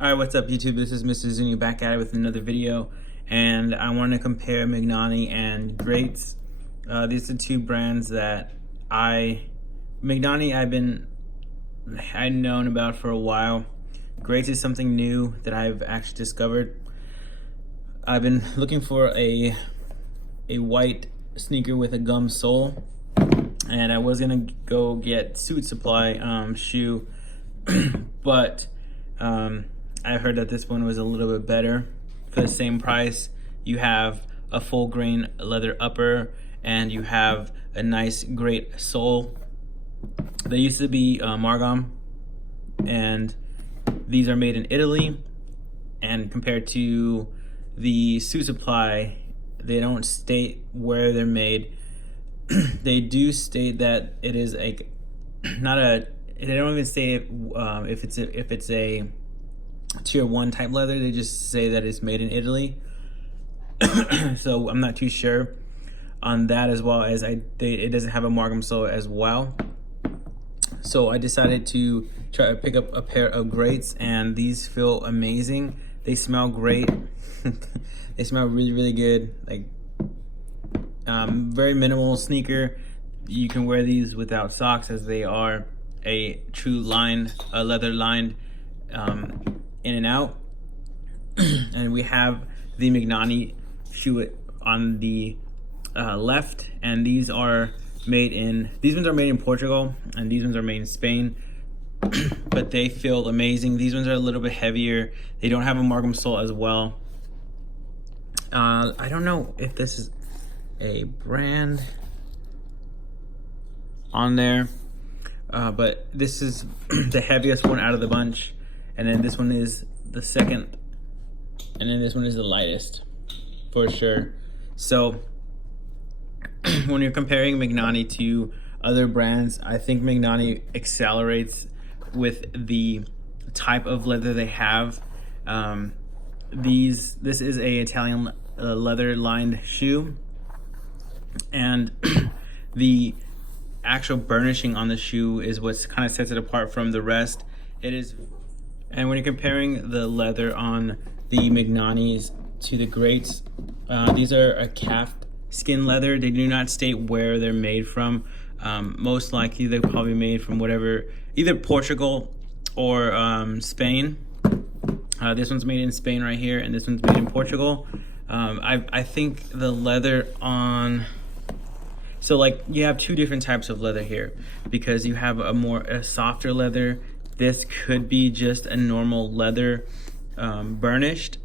Alright, what's up YouTube? This is Mr. Zuni back at it with another video, and I want to compare Magnanni and Greats. These are two brands that Magnanni I've known about for a while. Greats is something new that I've actually discovered. I've been looking for a white sneaker with a gum sole, and I was gonna go get Suit Supply shoe, but I heard that this one was a little bit better. For the same price, you have a full grain leather upper and you have a nice great sole. They used to be Magnanni, and these are made in Italy, and compared to the Suit Supply, they don't state where they're made. They do state that it is they don't even say if it's a tier 1 type leather. They just say that it's made in Italy. So I'm not too sure on that, as well as it doesn't have a Magnum sole as well. So I decided to try to pick up a pair of Greats, and these feel amazing. They smell great. They smell really, really good. Like very minimal sneaker. You can wear these without socks, as they are a true leather lined in and out. And we have the Magnanni shoe on the left, and these ones are made in Portugal, and these ones are made in Spain. But they feel amazing. These ones are a little bit heavier. They don't have a Magnum sole as well. I don't know if this is a brand on there, but this is the heaviest one out of the bunch, and then this one is the second, and then this one is the lightest for sure. So when you're comparing Magnanni to other brands, I think Magnanni accelerates with the type of leather they have. This is a Italian leather lined shoe, and the actual burnishing on the shoe is what kind of sets it apart from the rest. And when you're comparing the leather on the Magnannis to the Greats, these are a calf skin leather. They do not state where they're made from. Most likely they're probably made from either Portugal or Spain. This one's made in Spain right here, and this one's made in Portugal. I think the leather on, so like you have two different types of leather here, because you have a softer leather. This could be just a normal leather burnished,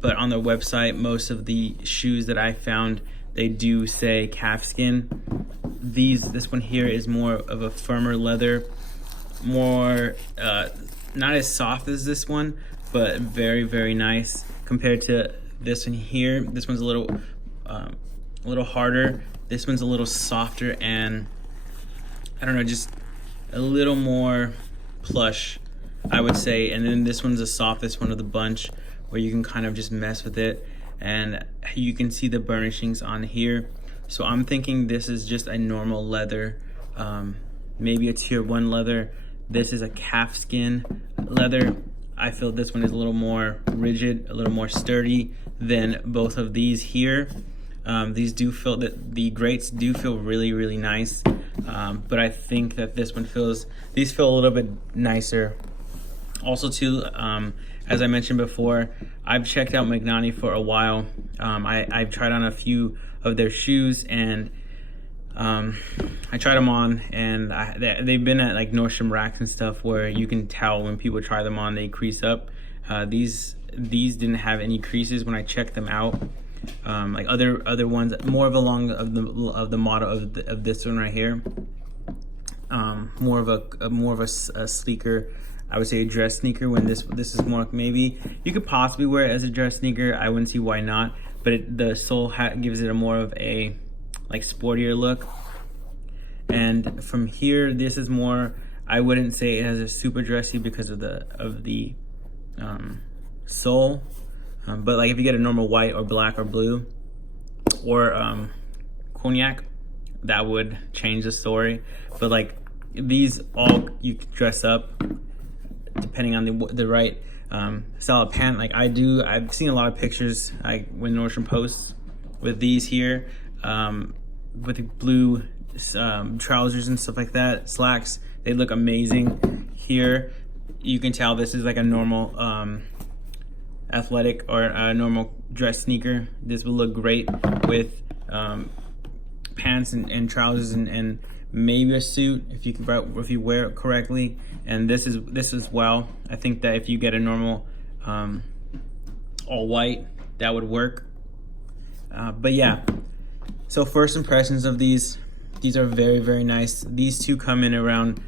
but on the website, most of the shoes that I found, they do say calf skin. This one here is more of a firmer leather, more not as soft as this one, but very, very nice compared to this one here. This one's a little harder. This one's a little softer, and I don't know, just a little more plush, I would say. And then this one's the softest one of the bunch, where you can kind of just mess with it, and you can see the burnishings on here. So I'm thinking this is just a normal leather, maybe a tier 1 leather. This is a calf skin leather. I feel this one is a little more rigid, a little more sturdy than both of these here. These Greats do feel really, really nice, but I think that these feel a little bit nicer. Also too, as I mentioned before, I've checked out Magnanni for a while. I've tried on a few of their shoes, and I tried them on, and they've been at like Nordstrom racks and stuff, where you can tell when people try them on, they crease up. These didn't have any creases when I checked them out. Like other ones, more of the model of this one right here. More of a sleeker, I would say, a dress sneaker. When this is more, maybe you could possibly wear it as a dress sneaker. I wouldn't see why not, but the sole gives it a more of a like sportier look. And from here, this is more, I wouldn't say it has a super dressy because of the sole. But like if you get a normal white or black or blue or cognac, that would change the story. But like these all, you can dress up. depending on the right style of pant. Like I've seen a lot of pictures like when Nordstrom posts with these here, with the blue trousers and stuff like that, slacks. They look amazing. Here you can tell this is like a normal athletic or a normal dress sneaker. This will look great with pants and trousers and maybe a suit if you wear it correctly. And this is well. I think that if you get a normal all white, that would work. But yeah, so first impressions of these are very, very nice. These two come in around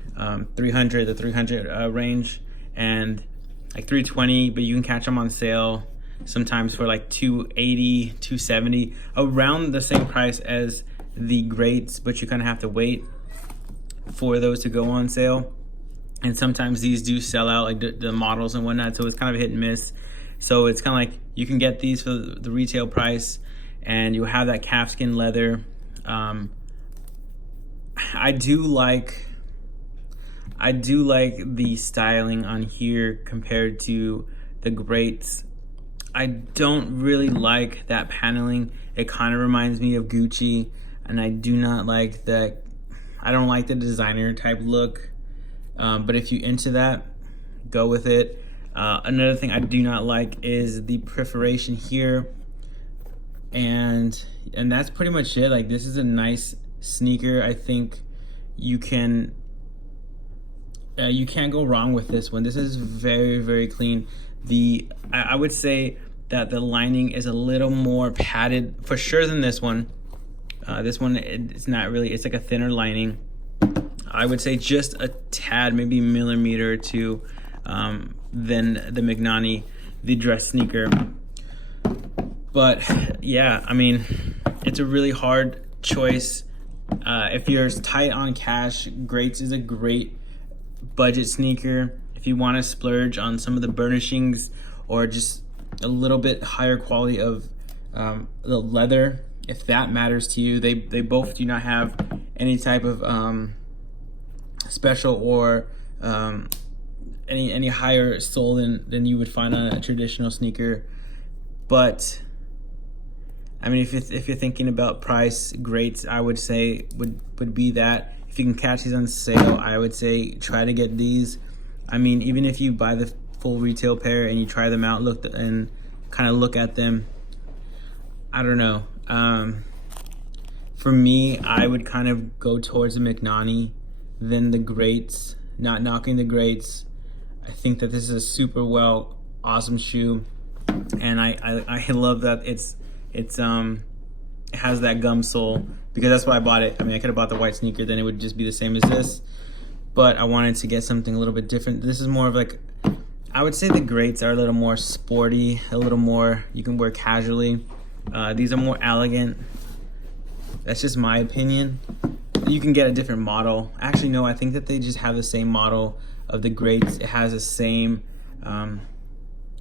300, the 300 range, and like 320, but you can catch them on sale sometimes for like 280, 270, around the same price as the greats, but you kind of have to wait for those to go on sale. And sometimes these do sell out, like the models and whatnot, so it's kind of hit and miss. So it's kind of like you can get these for the retail price, and you have that calfskin leather. I do like the styling on here compared to the greats. I don't really like that paneling. It kind of reminds me of Gucci, and I do not like that. I don't like the designer type look, but if you're into that, go with it. Another thing I do not like is the perforation here, and that's pretty much it. Like, this is a nice sneaker. I think you can't go wrong with this one. This is very, very clean. I would say that the lining is a little more padded for sure than this one. This one, it's not really, it's like a thinner lining. I would say just a tad, maybe a millimeter or two, than the Magnanni, the dress sneaker. But yeah, I mean, it's a really hard choice. If you're tight on cash, greats is a great budget sneaker. If you want to splurge on some of the burnishings or just a little bit higher quality of the leather, if that matters to you, they both do not have any type of special or any higher sole than you would find on a traditional sneaker. But I mean, if you're thinking about price, greats, I would say would be that. If you can catch these on sale, I would say try to get these. I mean, even if you buy the full retail pair and you try them out, look at them, I don't know. For me, I would kind of go towards the Magnanni than the greats. Not knocking the greats. I think that this is a super awesome shoe, and I love that it has that gum sole, because that's why I bought it. I mean, I could have bought the white sneaker, then it would just be the same as this, but I wanted to get something a little bit different. This is more of like, I would say the greats are a little more sporty, a little more you can wear casually. These are more elegant. That's just my opinion. You can get a different model. Actually, no, I think that they just have the same model of the greats. It has the same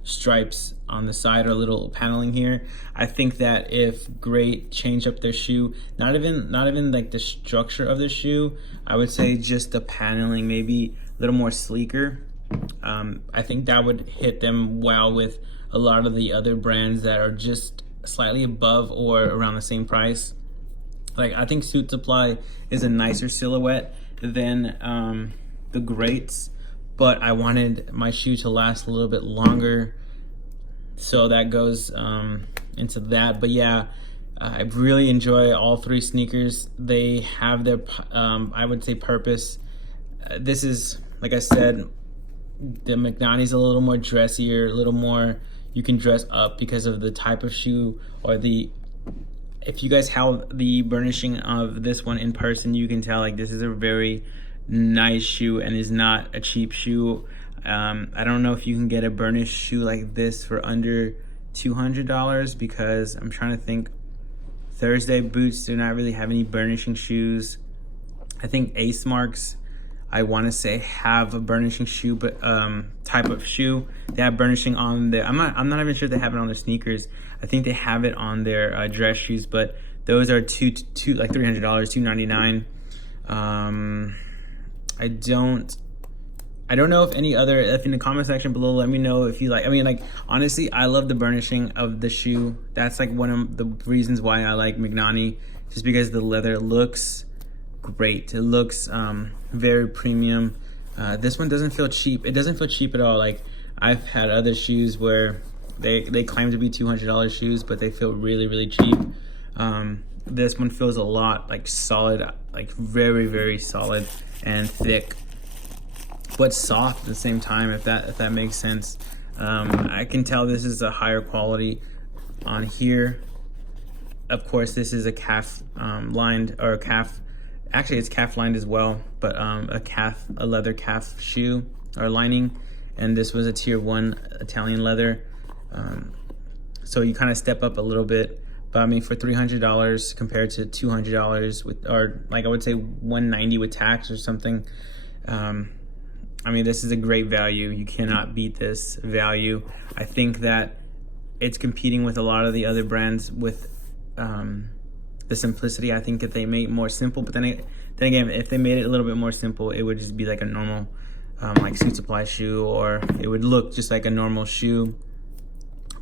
stripes on the side, or a little paneling here. I think that if great change up their shoe, not even like the structure of the shoe, I would say just the paneling, maybe a little more sleeker. I think that would hit them well with a lot of the other brands that are just slightly above or around the same price. Like, I think Suit Supply is a nicer silhouette than the greats, but I wanted my shoe to last a little bit longer, so that goes into that. But yeah, I really enjoy all three sneakers. They have their I would say purpose. This is, like I said, the Magnanni's a little more dressier, a little more you can dress up because of the type of shoe, or if you guys have the burnishing of this one in person, you can tell like this is a very nice shoe and is not a cheap shoe. I don't know if you can get a burnished shoe like this for under $200, because I'm trying to think. Thursday boots do not really have any burnishing shoes. I think Ace Marks, I want to say, have a burnishing shoe, but type of shoe. They have burnishing on their, I'm not even sure if they have it on their sneakers. I think they have it on their dress shoes, but those are like $300, $299. I don't know if if in the comment section below, let me know if you like. I mean, like, honestly, I love the burnishing of the shoe. That's like one of the reasons why I like Magnanni, just because the leather looks great. It looks very premium. This one doesn't feel cheap. It doesn't feel cheap at all. Like, I've had other shoes where they claim to be $200 shoes, but they feel really, really cheap. This one feels a lot like solid, like very, very solid and thick, but soft at the same time, if that makes sense. I can tell this is a higher quality on here. Of course, this is a calf lined, or a calf, actually it's calf lined as well, but a leather calf shoe or lining, and this was a tier 1 Italian leather. So you kind of step up a little bit, but I mean, for $300 compared to $200 with, or like I would say $190 with tax or something, I mean, this is a great value. You cannot beat this value. I think that it's competing with a lot of the other brands with the simplicity. I think that they make it more simple, but then again, if they made it a little bit more simple, it would just be like a normal like Suit Supply shoe, or it would look just like a normal shoe.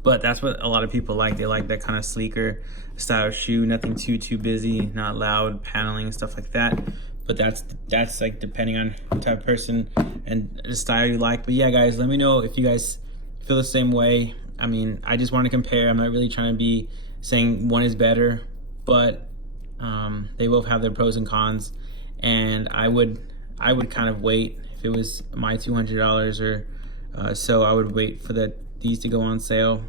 But that's what a lot of people like. They like that kind of sleeker style of shoe, nothing too busy, not loud paneling and stuff like that. But that's like depending on the type of person and the style you like. But yeah, guys, let me know if you guys feel the same way. I mean, I just want to compare. I'm not really trying to be saying one is better, but they both have their pros and cons. And I would kind of wait if it was my $200 or so. I would wait for these to go on sale,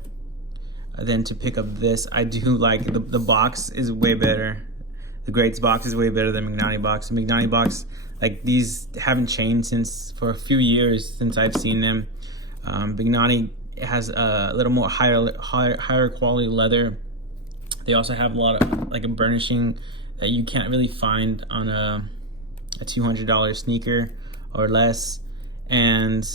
then to pick up this. I do like the box is way better. The Greats box is way better than Magnanni box. The Magnanni box, like, these haven't changed for a few years since I've seen them. Magnanni has a little more higher quality leather. They also have a lot of like a burnishing that you can't really find on a $200 sneaker or less, and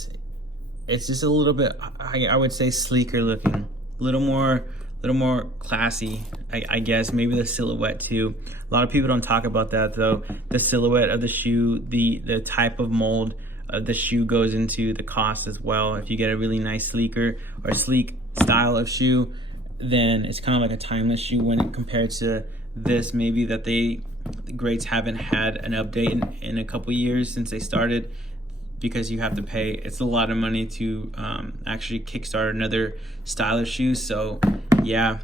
it's just a little bit, I would say, sleeker looking, a little more classy, I guess. Maybe the silhouette too. A lot of people don't talk about that though. The silhouette of the shoe, the type of mold of the shoe goes into the cost as well. If you get a really nice sleeker or sleek style of shoe, then it's kind of like a timeless shoe when compared to this. Maybe that the Greats haven't had an update in a couple years since they started, because you have to pay, it's a lot of money to actually kickstart another style of shoes. So yeah,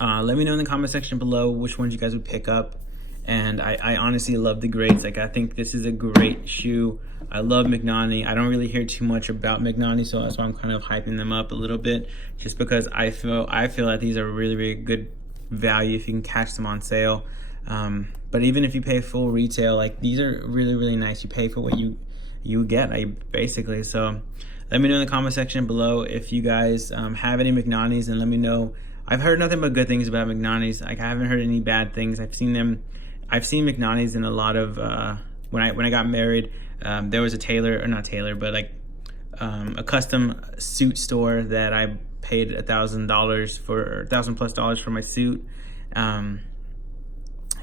let me know in the comment section below which ones you guys would pick up. And I honestly love the Greats. Like, I think this is a great shoe. I love Magnanni. I don't really hear too much about Magnanni, so that's why I'm kind of hyping them up a little bit, just because I feel that these are really, really good value if you can catch them on sale. But even if you pay full retail, like, these are really, really nice. You pay for what you get, basically. So let me know in the comment section below if you guys have any Magnannis, and let me know. I've heard nothing but good things about Magnannis. Like, I haven't heard any bad things. I've seen Magnannis in a lot of when I got married. There was a custom suit store that I paid $1,000 for, $1,000+ for my suit.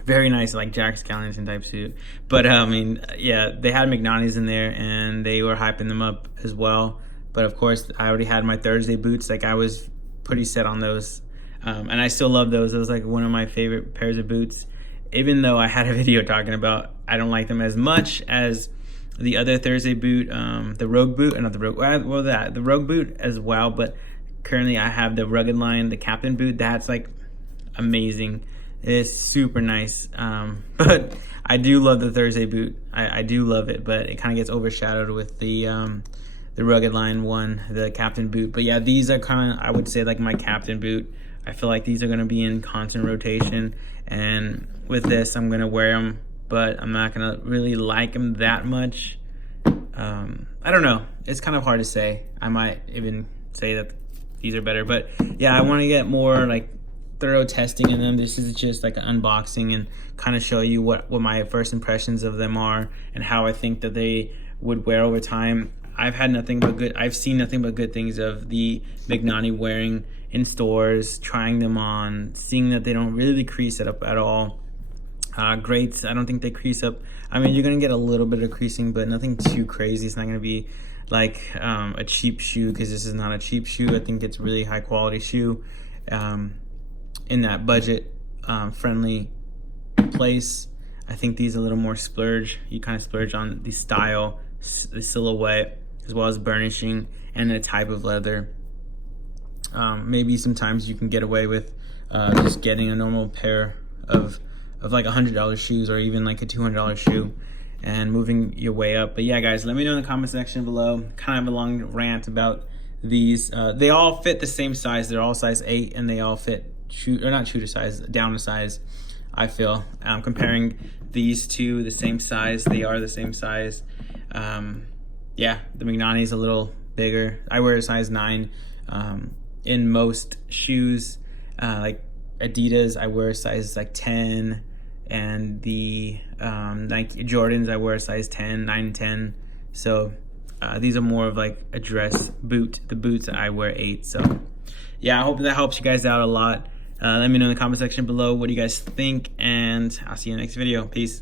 Very nice, like Jack Skellington type suit. But I mean, yeah, they had Magnannis in there and they were hyping them up as well. But of course, I already had my Thursday boots. Like, I was pretty set on those, and I still love those. It was like one of my favorite pairs of boots. Even though I had a video talking about I don't like them as much as the other Thursday boot, the Rogue boot, not the Rogue, well, the Rogue boot as well. But currently I have the Rugged line, the Captain boot. That's like amazing. It's super nice. But I do love the Thursday boot. I do love it, but it kind of gets overshadowed with the Rugged line one, the Captain boot. But yeah, these are kind of, I would say, like my Captain boot. I feel like these are going to be in constant rotation, and with this I'm going to wear them, but I'm not going to really like them that much. I don't know, it's kind of hard to say. I might even say that these are better, but yeah, I want to get more like thorough testing in them. This is just like an unboxing and kind of show you what my first impressions of them are and how I think that they would wear over time. I've seen nothing but good things of the Magnanni wearing in stores, trying them on, seeing that they don't really crease it up at all. Greats. I don't think they crease up. I mean, you're gonna get a little bit of creasing, but nothing too crazy. It's not gonna be like a cheap shoe, because this is not a cheap shoe. I think it's really high quality shoe in that budget friendly place. I think these are a little more splurge. You kind of splurge on the style, the silhouette, as well as burnishing and the type of leather. Maybe sometimes you can get away with just getting a normal pair of like $100 shoes, or even like a $200 shoe, and moving your way up. But yeah, guys, let me know in the comment section below. Kind of a long rant about these. They all fit the same size. They're all size 8, and they all fit not shooter size, down to size. I feel comparing these two, the same size. They are the same size. Yeah, the Magnanni is a little bigger. I wear a size 9 in most shoes. Like Adidas, I wear a size like 10, and the Nike Jordans, I wear a size 10, 9 and 10. So these are more of like a dress boot. The boots, I wear 8. So yeah, I hope that helps you guys out a lot. Let me know in the comment section below what do you guys think, and I'll see you in the next video. Peace.